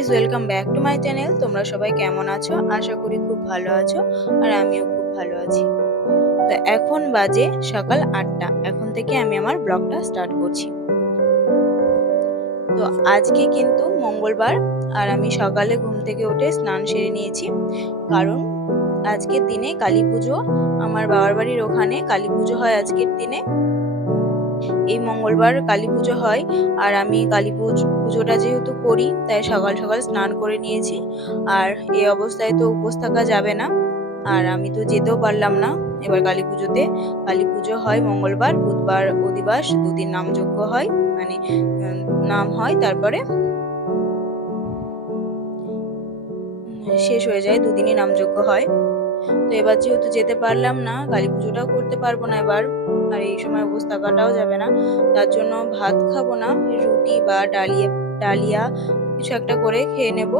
Guys, welcome back to my channel. তোমরা সবাই কেমন আছো? আশা করি খুব ভালো আছো, আর আমিও খুব ভালো আছি। তো এখন বাজে সকাল 8টা। এখন থেকে আমি আমার ব্লগটা স্টার্ট করছি। তো আজকে কিন্তু মঙ্গলবার, আর আমি সকালে ঘুম থেকে উঠে স্নান সেরে নিয়েছি, কারণ আজকের দিনে কালী পুজো। আমার বাবার বাড়ির ওখানে কালী পুজো হয় আজকের দিনে। এই মঙ্গলবার কালী পুজো হয়, আর আমি কালী পুজোটা যেহেতু করি, তাই সকাল সকাল স্নান করে নিয়েছি। আর এই অবস্থায় তো উপোস থাকা যাবে না, আর আমি তো যেতেও পারলাম না এবার কালী পুজোতে। কালী পুজো হয় মঙ্গলবার, বুধবার অধিবাস, দুদিন নামযজ্ঞ হয়, মানে নাম হয়, তারপরে শেষ হয়ে যায়, দুদিনই নামযজ্ঞ হয়। তো এবার যেহেতু যেতে পারলাম না, কালী পুজোটাও করতে পারবো না এবার, আর এই সময় উপোস থাকাটাও যাবে না। তার জন্য ভাত খাবো না, রুটি বা ডালিয়া ডালিয়া কিছু একটা করে খেয়ে নেব।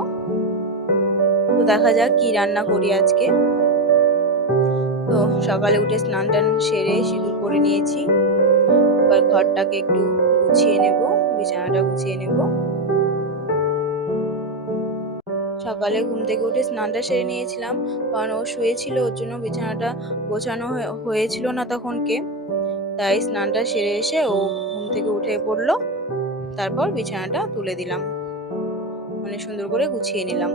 তো দেখা যাক কি রান্না করি আজকে। তো সকালে উঠে স্নান টান সেরে সিঁদুর পরে নিয়েছি। এবার ঘরটাকে একটু গুছিয়ে নেব, বিছানাটা গুছিয়ে নেব। সকালে ঘুম থেকে উঠে স্নানটা সেরে নিয়েছিলাম, কারণ ও শুয়েছিল, ওর জন্য বিছানাটা গোছানো হয়েছিল না তখনকে। তাই স্নানটা সেরে এসে ও ঘুম থেকে উঠে পড়লো, তারপর বিছানাটা তুলে দিলাম, মানে সুন্দর করে গুছিয়ে নিলাম।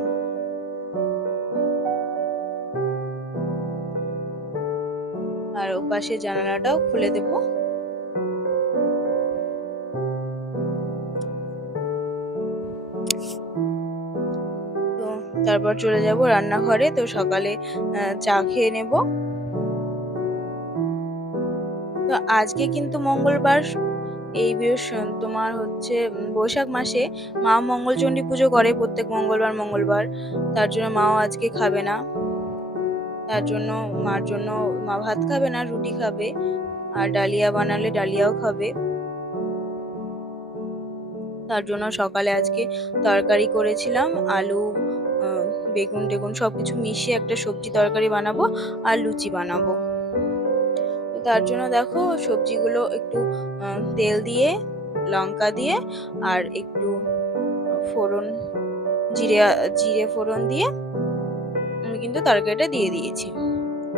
আর ওপাশে জানালাটাও খুলে দেব। তো তারপর চলে যাব রান্নাঘরে। তো সকালে চা খেয়ে নেব। তো আজকে কিন্তু মঙ্গলবার। এই তোমার হচ্ছে বৈশাখ মাসে মা মঙ্গলচণ্ডী পুজো করে প্রত্যেক মঙ্গলবার মঙ্গলবার। তার জন্য মাও আজকে খাবে না। তার জন্য মার জন্য মা ভাত খাবে না, রুটি খাবে, আর ডালিয়া বানালে ডালিয়াও খাবে। তার জন্য সকালে আজকে তরকারি করেছিলাম, আলু বেগুন টেগুন সবকিছু মিশিয়ে একটা সবজি তরকারি বানাবো, আর লুচি বানাবো। তো তার জন্য দেখো সবজিগুলো একটু তেল দিয়ে, লঙ্কা দিয়ে, আর একটু ফোড়ন, জিরে জিরে ফোড়ন দিয়ে আমি কিন্তু তরকারিটা দিয়ে দিয়েছি,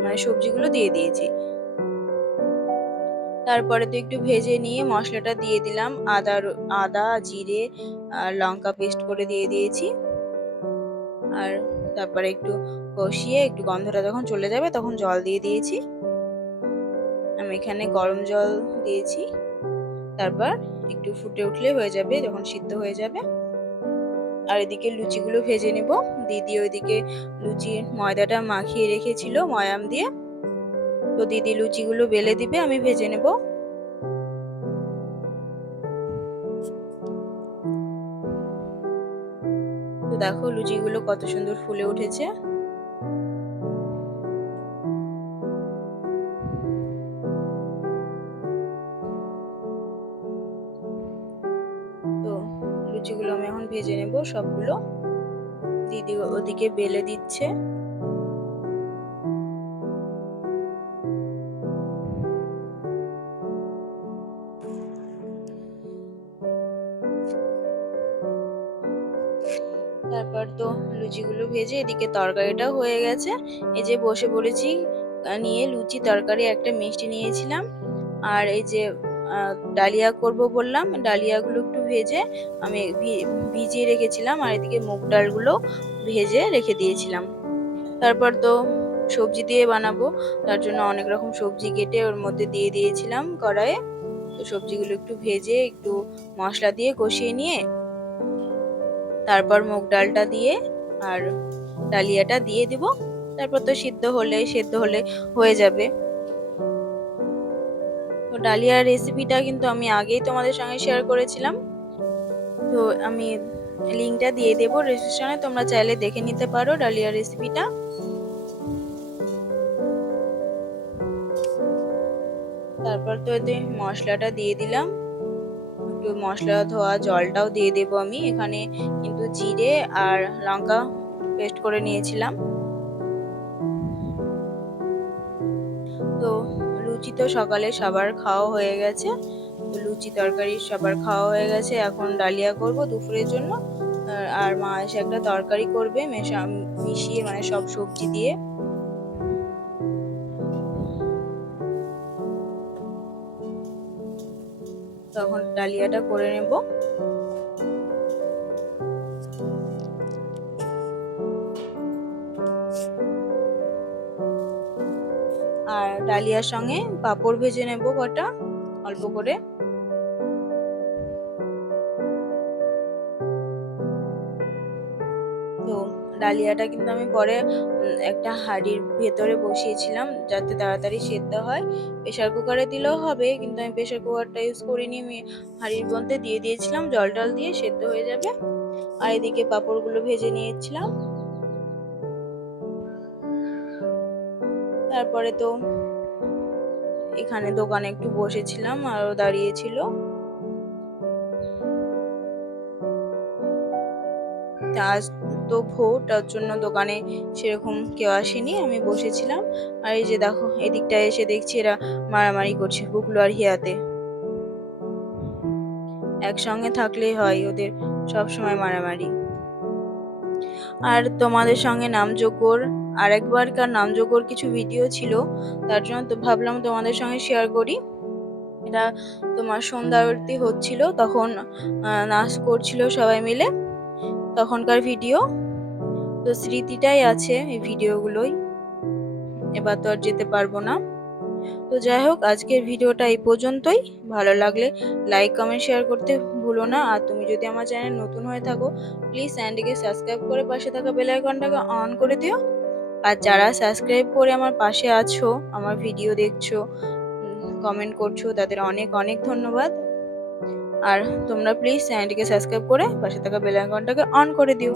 মানে সবজিগুলো দিয়ে দিয়েছি। তারপরে তো একটু ভেজে নিয়ে মশলাটা দিয়ে দিলাম, আদা জিরে আর লঙ্কা পেস্ট করে দিয়ে দিয়েছি। আর তারপরে একটু কষিয়ে একটু গন্ধটা যখন চলে যাবে তখন জল দিয়ে দিয়েছি। আমি এখানে গরম জল দিয়েছি। তারপর একটু ফুটে উঠলে হয়ে যাবে, যখন সিদ্ধ হয়ে যাবে। আর এদিকে লুচিগুলো ভেজে নেব। দিদি ওইদিকে লুচির ময়দাটা মাখিয়ে রেখেছিল ময়াম দিয়ে, তো দিদি লুচিগুলো বেলে দিবে, আমি ভেজে নেব। তো দেখো লুচিগুলো কত সুন্দর ফুলে উঠেছে। তো লুচিগুলো আমি এখন ভেজে নেব সবগুলো। দিদি ওদিকে বেলে দিচ্ছে। তারপর তো লুচিগুলো ভেজে এদিকে তরকারিটাও হয়ে গেছে। এই যে বসে পড়েছি নিয়ে লুচি তরকারি, একটা মিষ্টি নিয়েছিলাম, আর এই যে ডালিয়া করব বললাম, ডালিয়াগুলো একটু ভেজে আমি ভিজিয়ে রেখেছিলাম, আর এদিকে মুগ ডালগুলো ভেজে রেখে দিয়েছিলাম। তারপর তো সবজি দিয়ে বানাবো, তার জন্য অনেক রকম সবজি কেটে ওর মধ্যে দিয়ে দিয়েছিলাম কড়াইয়ে। তো সবজিগুলো একটু ভেজে একটু মশলা দিয়ে কষিয়ে নিয়ে তারপর মুগ ডালটা দিয়ে আর ডালিয়াটা দিয়ে দিব। তারপর তো সেদ্ধ হলে হয়ে যাবে। তো ডালিয়ার রেসিপিটা কিন্তু আমি আগেই তোমাদের সঙ্গে শেয়ার করেছিলাম। তো আমি লিঙ্কটা দিয়ে দেবো ডেসক্রিপশনে, তোমরা চাইলে দেখে নিতে পারো ডালিয়ার রেসিপিটা। তারপর তো এতে মশলাটা দিয়ে দিলাম, একটু মশলা ধোয়া জলটাও দিয়ে দেবো আমি এখানে। কিন্তু জিরে আর লঙ্কা পেস্ট করে নিয়েছিলাম। তো লুচি তো সকালে সবার খাওয়া হয়ে গেছে। তো লুচি তরকারি সবার খাওয়া হয়ে গেছে, এখন ডালিয়া করব দুপুরের জন্য। আর মা এসে একটা তরকারি করবে মিশিয়ে, মানে সব সবজি দিয়ে। তখন ডালিয়াটা করে নেব। আর ডালিয়ার সঙ্গে পাঁপড় ভেজে নেব কটা, অল্প করে। তো ডালিয়াটা কিন্তু আমি পরে একটা হাঁড়ির ভেতরে বসিয়েছিলাম যাতে তাড়াতাড়ি সেদ্ধ হয়। প্রেসার কুকারে দিলেও হবে, কিন্তু আমি প্রেসার কুকারটা ইউজ করিনি, আমি হাঁড়ির মধ্যে দিয়ে দিয়েছিলাম, জল টল দিয়ে সেদ্ধ হয়ে যাবে। আর এদিকে পাঁপড়গুলো ভেজে নিয়েছিলাম। তারপরে তো এখানে দোকানে একটু বসেছিলাম, আরও দাঁড়িয়েছিল। আজ তো ভোর, তার জন্য দোকানে সেরকম কেউ আসেনি, আমি বসেছিলাম। আর এই যে দেখো, এদিকটায় এসে দেখছি এরা মারামারি করছে, গুগলু আর হিয়াতে। একসঙ্গে থাকলেই হয় ওদের সব সময় মারামারি। আর তোমাদের সঙ্গে নামযজ্ঞর আরেকবারকার নামযজ্ঞর কিছু ভিডিও ছিল, তার জন্য তো ভাবলাম তোমাদের সঙ্গে শেয়ার করি। এটা তোমার সন্ধ্যা আরতি হচ্ছিল, তখন নাচ করছিল সবাই মিলে, তখনকার ভিডিও। তো স্মৃতিটাই আছে এই ভিডিওগুলোই, এবার তো আর যেতে পারবো না। তো যাই হোক, আজকের ভিডিওটা এই পর্যন্তই। ভালো লাগলে লাইক কমেন্ট শেয়ার করতে ভুলো না। আর তুমি যদি আমার চ্যানেল নতুন হয়ে থাকো, প্লিজ চ্যানেলটিকে সাবস্ক্রাইব করে পাশে থাকা বেল আইকনটাকে অন করে দিও। আর যারা সাবস্ক্রাইব করে আমার পাশে আছো, আমার ভিডিও দেখছো, কমেন্ট করছো, তাদের অনেক অনেক ধন্যবাদ। আর তোমরা প্লিজ চ্যানেলটিকে সাবস্ক্রাইব করে পাশে থাকা বেল আইকনটাকে অন করে দিও।